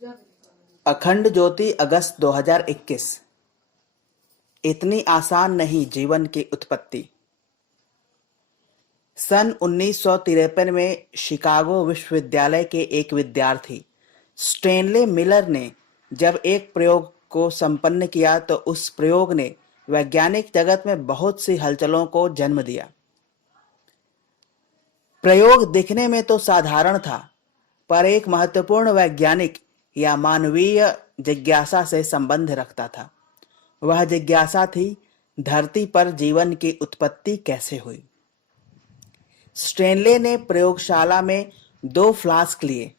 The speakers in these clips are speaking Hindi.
अखंड ज्योति अगस्त 2021। इतनी आसान नहीं जीवन की उत्पत्ति। सन 1953 में शिकागो विश्वविद्यालय के एक विद्यार्थी स्टेनले मिलर ने जब एक प्रयोग को संपन्न किया तो उस प्रयोग ने वैज्ञानिक जगत में बहुत सी हलचलों को जन्म दिया। प्रयोग दिखने में तो साधारण था, पर एक महत्वपूर्ण वैज्ञानिक या मानवीय जिज्ञासा से संबंध रखता था। वह जिज्ञासा थी, धरती पर जीवन की उत्पत्ति कैसे हुई। स्टेनले ने प्रयोगशाला में 2 फ्लास्क लिए।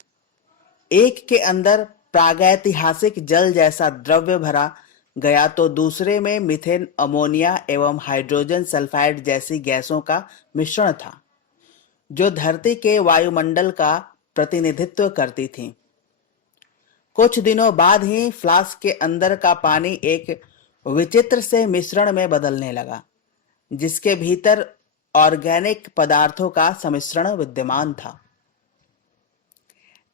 एक के अंदर प्रागैतिहासिक जल जैसा द्रव्य भरा गया तो दूसरे में मीथेन, अमोनिया एवं हाइड्रोजन सल्फाइड जैसी गैसों का मिश्रण था, जो धरती के वायुमंडल का प्रतिनिधित्व करती थी। कुछ दिनों बाद ही फ्लास्क के अंदर का पानी एक विचित्र से मिश्रण में बदलने लगा, जिसके भीतर ऑर्गेनिक पदार्थों का सम्मिश्रण विद्यमान था।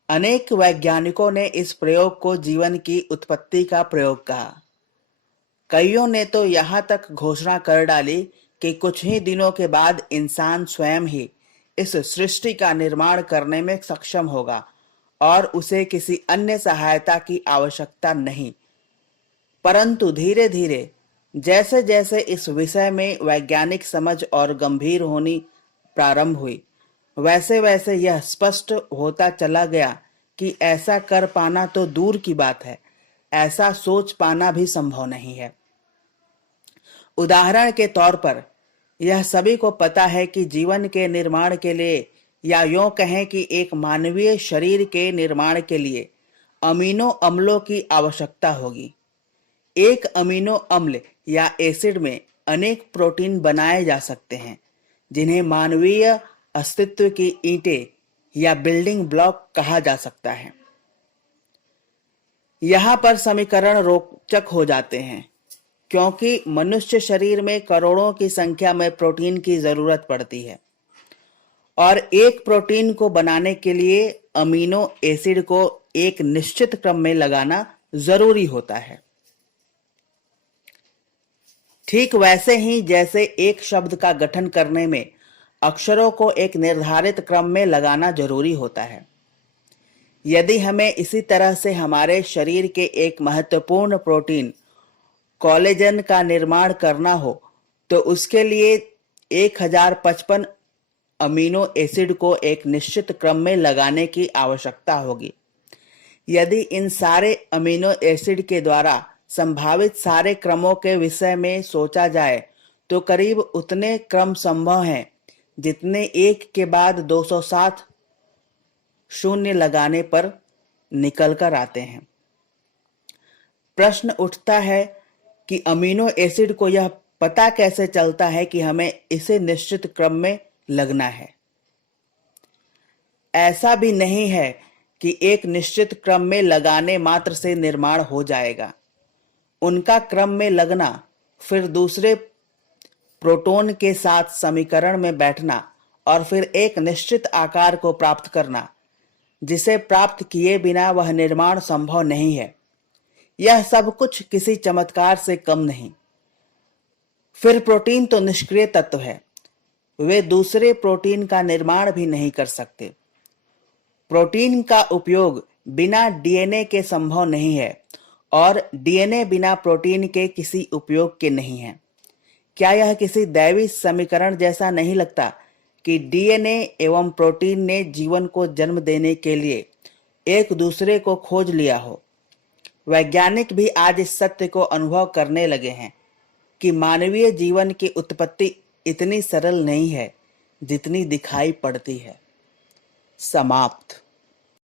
अनेक वैज्ञानिकों ने इस प्रयोग को जीवन की उत्पत्ति का प्रयोग कहा। कईयों ने तो यहाँ तक घोषणा कर डाली कि कुछ ही दिनों के बाद इंसान स्वयं ही इस सृष्टि का निर्माण करने में सक्षम होगा और उसे किसी अन्य सहायता की आवश्यकता नहीं। परंतु धीरे धीरे जैसे जैसे इस विषय में वैज्ञानिक समझ और गंभीर होनी प्रारंभ हुई, वैसे वैसे यह स्पष्ट होता चला गया कि ऐसा कर पाना तो दूर की बात है, ऐसा सोच पाना भी संभव नहीं है। उदाहरण के तौर पर यह सभी को पता है कि जीवन के निर्माण के लिए, या यूं कहें कि एक मानवीय शरीर के निर्माण के लिए, अमीनो अम्लों की आवश्यकता होगी। एक अमीनो अम्ल या एसिड में अनेक प्रोटीन बनाए जा सकते हैं, जिन्हें मानवीय अस्तित्व की ईंटें या बिल्डिंग ब्लॉक कहा जा सकता है। यहाँ पर समीकरण रोचक हो जाते हैं, क्योंकि मनुष्य शरीर में करोड़ों की संख्या में प्रोटीन की जरूरत पड़ती है और एक प्रोटीन को बनाने के लिए अमीनो एसिड को एक निश्चित क्रम में लगाना जरूरी होता है। ठीक वैसे ही जैसे एक शब्द का गठन करने में अक्षरों को एक निर्धारित क्रम में लगाना जरूरी होता है। यदि हमें इसी तरह से हमारे शरीर के एक महत्वपूर्ण प्रोटीन कोलेजन का निर्माण करना हो तो उसके लिए 1055 अमीनो एसिड को एक निश्चित क्रम में लगाने की आवश्यकता होगी। यदि इन सारे अमीनो एसिड के द्वारा संभावित सारे क्रमों के विषय में सोचा जाए तो करीब उतने क्रम संभव हैं जितने एक के बाद 207 शून्य लगाने पर निकल कर आते हैं। प्रश्न उठता है कि अमीनो एसिड को यह पता कैसे चलता है कि हमें इसे निश्चित क्रम में लगना है। ऐसा भी नहीं है कि एक निश्चित क्रम में लगाने मात्र से निर्माण हो जाएगा। उनका क्रम में लगना, फिर दूसरे प्रोटॉन के साथ समीकरण में बैठना और फिर एक निश्चित आकार को प्राप्त करना, जिसे प्राप्त किए बिना वह निर्माण संभव नहीं है, यह सब कुछ किसी चमत्कार से कम नहीं। फिर प्रोटीन तो निष्क्रिय तत्व है, वे दूसरे प्रोटीन का निर्माण भी नहीं कर सकते। प्रोटीन का उपयोग बिना डीएनए के संभव नहीं है और डीएनए बिना प्रोटीन के किसी उपयोग के नहीं है। क्या यह किसी दैवी समीकरण जैसा नहीं लगता कि डीएनए एवं प्रोटीन ने जीवन को जन्म देने के लिए एक दूसरे को खोज लिया हो? वैज्ञानिक भी आज इस सत्य को अनुभव करने लगे हैं कि मानवीय जीवन की उत्पत्ति इतनी सरल नहीं है जितनी दिखाई पड़ती है। समाप्त।